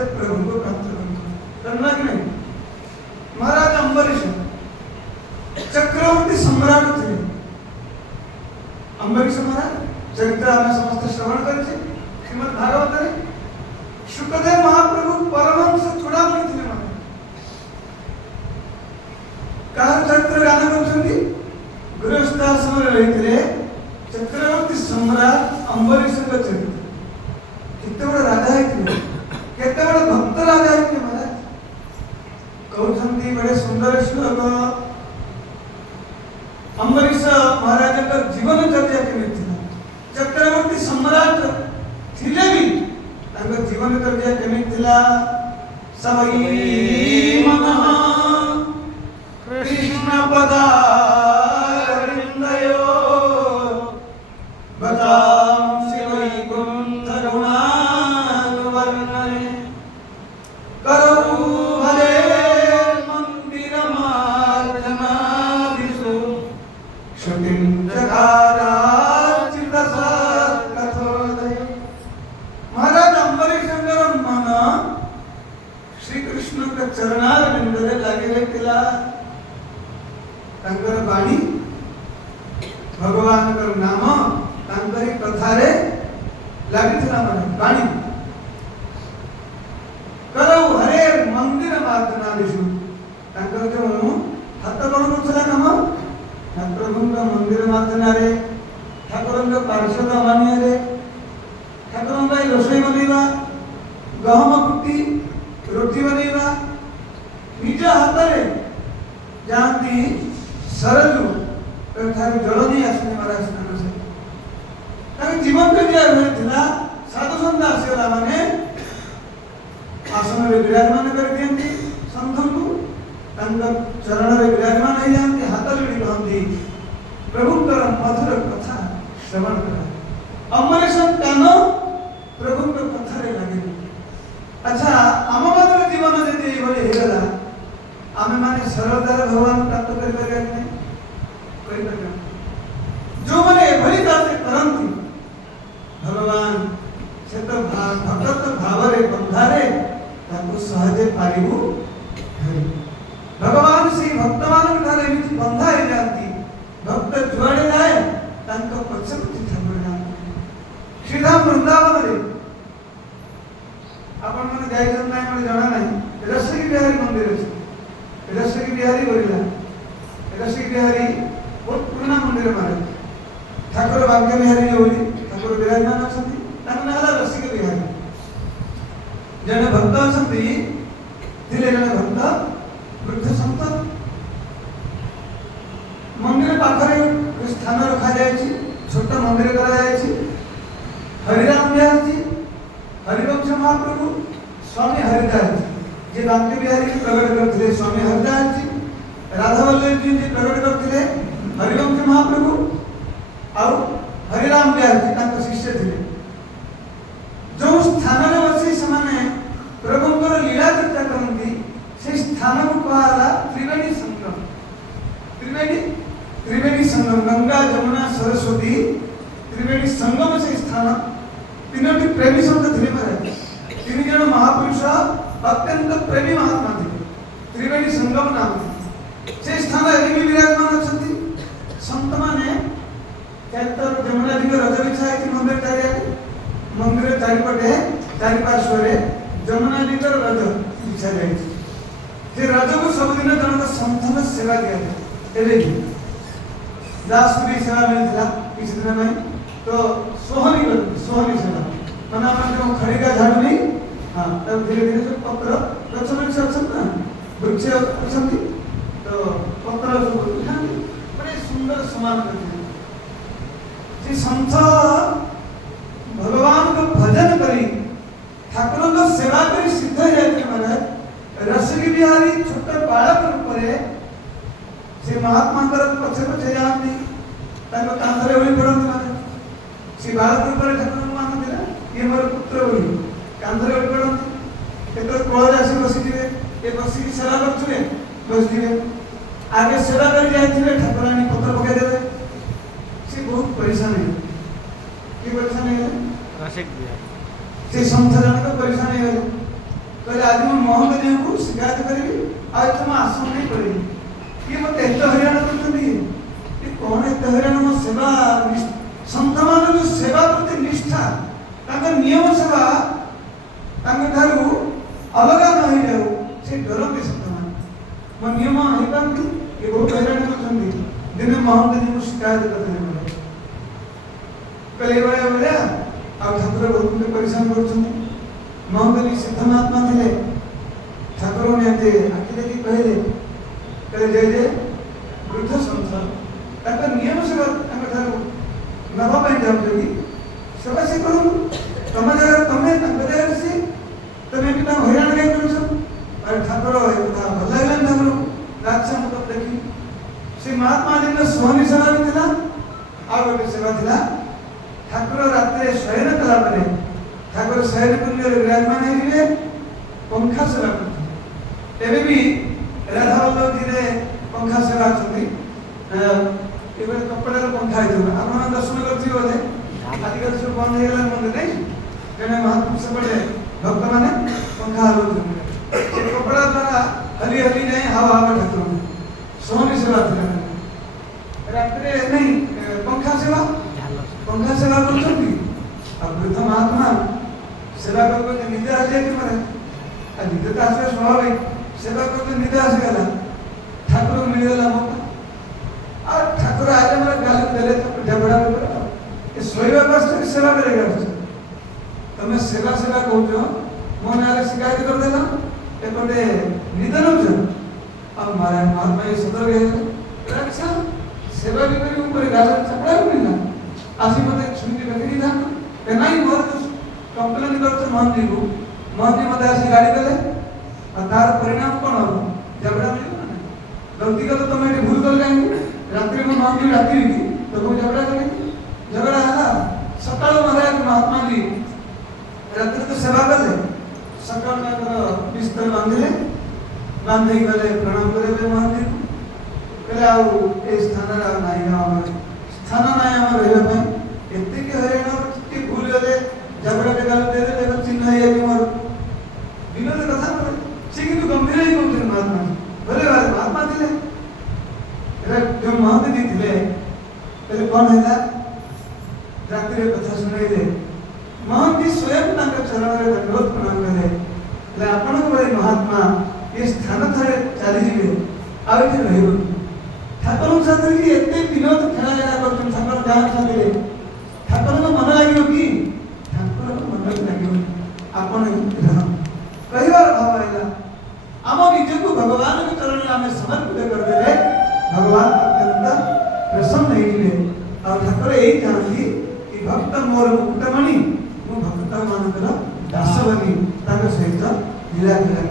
से प्रभु को प्राप्त करना कि नहीं। महाराज अम्बरीश चक्रवर्ती सम्राट थे। अम्बरीश महाराज चरित्र आम समस्त श्रवण कर श्रीमद भागवत रे शुकदेव महाप्रभु परमहंस चूड़ामणि थे। कार चरित्र गान करछंती गृहस्थाश्रम रही चक्रवर्ती सम्राट अम्बरीश चरित्र केते बड़ राजा है केते बड़ भक्त राजा है महाराज कहउछंती बड़े सुंदर श्लोक अम्बरीश महाराज का जीवन चर्या केमिति चक्रवर्ती सम्राट थिले भी तांका जीवन चर्या केमिति थिला सबई मनः कृष्ण पदारविंदयो बतांसि वैकुंठ गुणानुवर्णने करौ हरे मंदिर मार्जनादिषु श्रुतिं चकारार्चित सत्कथोदय। महाराज अम्बरीश मन श्री कृष्ण के चरणारविंद रे लगे रहतिला। तांकर बाणी भगवान का नाम तांकरी कथा रे लागिथिला माने बाणी करौ हरे मंदिर मार्जनादिषु तांकर जो हाथ कोन करथला नाम ठाकुर का मंदिर मार्जना रे ठाकुर का पार्षद मानिया रे ठाकुर का रोषई बनेवा गहम कुटी रोटी बनेवा निज हाथ रे जानती सरजू ठाकुर जल नहीं आसने महाराज स्नान से ताकि जीवन के दिया हुए थिला साधु संत आसीला माने आसन रे विराजमान कर दियंती संतन को तांका चरण रे विराजमान हो जांती हाथ जोड़ी कहंती प्रभु कर मधुर कथा श्रवण कर अमरेश कान प्रभु के कथा रे लगे। अच्छा आम मानव जीवन जदि ए भली हेगला आमे माने सरलतार भगवान प्राप्त कर परिया नहीं कोई परिया जो माने भली कार्य करंती भगवान से तो भक्त भाव रे बंधारे ताको सहजे पारिबु भगवान से भक्त मान ठारे एमिति बंधा हे जानती भक्त जुआड़े जाए तांको पछपति ठाकुर जान सीधा वृंदावन रे आपण माने जाइछन नै मने जाना नै रसगी बिहारी मंदिर अछि रसगी बिहारी बोलिला रसगी बिहारी बहुत पुराना मंदिर मारे ठाकुर भाग्य बिहारी होली ठाकुर विराजमान अछंती ताना नाला रसगी बिहारी जने भक्त अछंती दिले जने भक्त वृद्ध संत मंदिर पाखरे स्थान रखा जाय छी छोट मंदिर करा जाय छी हरिराम बिहार जी हरिवंश महाप्रभु स्वामी हरिदास जी जे बांके बिहारी के प्रकट करथिले स्वामी हरिदास जी राधावल्लभ जी प्रकट करथिले हरिवंश महाप्रभु और हरिराम बिहार जी तांको शिष्य थिले जो स्थान रे बसी समाने प्रभुଙ୍କର लीला चर्चा करंती से स्थान को कहाला त्रिवेणी संगम त्रिवेणी संगम गंगा जमुना सरस्वती त्रिवेणी संगम से स्थान तीनोटी प्रेमी संत थे महाराज तीन जन महापुरुष अत्यंत प्रेमी महात्मा थे त्रिवेणी संगम नाम से स्थान एवं विराजमान अछंती संत माने चैतर जमुना जी रज बिछा है मंदिर चारिपटे चारिपार्श्व जमुना जी रज बिछा जाए रज को सबुदिन जनक संतन सेवा दिया जाए दासपुरी सेवा मिलता किसी दिन में तो सोहनी सेवा मैंने अपने जो खड़िका झाड़ू नहीं हाँ तब धीरे धीरे जो पत्र गछ वृक्ष अछंती ना वृक्ष अछंती तो पत्र बड़े सुंदर समान करते हैं संत भगवान को भजन करी ठाकुर को सेवा करी सिद्ध हो जाते महाराज रसगी बिहारी छोट बालक रूप से महात्मा पछे पछे जाती कांधरे ओढ़ी पड़ती माने से बालक रूप ठाकुर मानते ना ये मोर पुत्र बोली कांधरे ओढ़ी पड़ती केत कोଳରେ आसी बसिथिबे ए बसी सेवा करथुबे बसिथिबे आगे सेवा कर जाइथिबे ठाकुरानी पत्र पकाई देबे से बहुत परेशान है कि परेशान है रसिक बिहारी से संत जनक परेशान है कहले आज मैं मोहन जी को शिकायत करी आज तुम आसन नहीं पड़े ये मत एत हरियाण कर कौन एत हरियाण मो सेवा संत मान जो सेवा प्रति निष्ठा नियम सेवा ठारू अलग न हो जाऊ से डरते संत मान मो नियम हो पारती ये बहुत हरियाण कर दिने मोहन जी को शिकायत करते कले भाया आ ठाकुर बहुत परेशान कर मोहन जी सिद्ध महात्मा थे ठाकुर ने आखि देखी कहले जय जय वृद्ध संत नियम सेवा नवा जाऊँ सेवा से करूँ तुम जगह तुम्हें जगह से तुम्हें भी हईराण कहीं कर ठाकुर भल लगे ठाकुर राक्षा मतलब देखी से महात्मा जी सोहनी सेवा भी था आ गए सेवा था ठाकुर रात शयन कलापर ठाकुर शयन कुंज विराजमान है पंखा सेवा करते भी राधा वल्लभ जी पंखा सेवा कपड़ा पंखा आप दर्शन करते बोधे आजिकल सब बंद हो मंदिर नहीं कहीं महात्मा सेपटे भक्त मैंने पंखा हल्ला कपड़ा द्वारा हली हली जाए हवा हवा ठाकुर सोहनी सेवा रात नहीं पंखा सेवा कर वृद्ध महात्मा सेवा करके निदे आ जाए मारे निदे तो आसवा स्वाभाविक सेवा करके निदे आसीगला ठाकुर मिलगला मौका और ठाकुर आज मेरे गाली देले तो झगड़ा ये सोईवा कष्ट सेवा करेगा तुम सेवा सेवा कौच मो ना शिकायत कर देना एपटे निदे नौ अब मारे महात्मा ये सतर्क अच्छा सेवा भी करी ऊपर गाल चपड़ा भी मिलना आसी मत छुट्टी रखी था नहीं मोर तो कंप्लेन करते मोहन जी मत आसी गाड़ी देले और तार परिणाम कौन हम झगड़ा मिले गलती का तो तुम ये भूल कर जाएंगे रात्रि में मोहन जी रात्रि की तो कोई झगड़ा करेंगे झगड़ा है ना सकाल महाराज महात्मा जी रात्रि तो सेवा कर सकाल में बिस्तर बांधे गले प्रणाम करे मोहन जी कहले आ स्थान ना स्थान ना रहा एति हरियाणा टी भूल गले झगड़ा के गाल दे दे चिन्ह है कि मोर विनोद कथा बोले से कि गंभीर ही कहते महात्मा बोले महात्मा थे जो महंत जी थे पहले कौन है रात्रि कथा शुणाई दे महंत जी स्वयं चरण में दंडवत प्रणाम करे आपण बड़े महात्मा ये स्थान थे चली जीवे आगे रही ठाकुर साथ एते विनोद खेला जाना कर ठाकुर जहाँ साथ ठाकुर को मन लगे कि ठाकुर को मन लगे आपण कहबार भाव है आम निज को भगवान के चरण में आम समर्पित करदे भगवान अत्यंत प्रसन्न होइले और ठाकुर यही जानती कि भक्त मोर मुक्तमणि मु भक्त मानकर दास बनी सहित लीला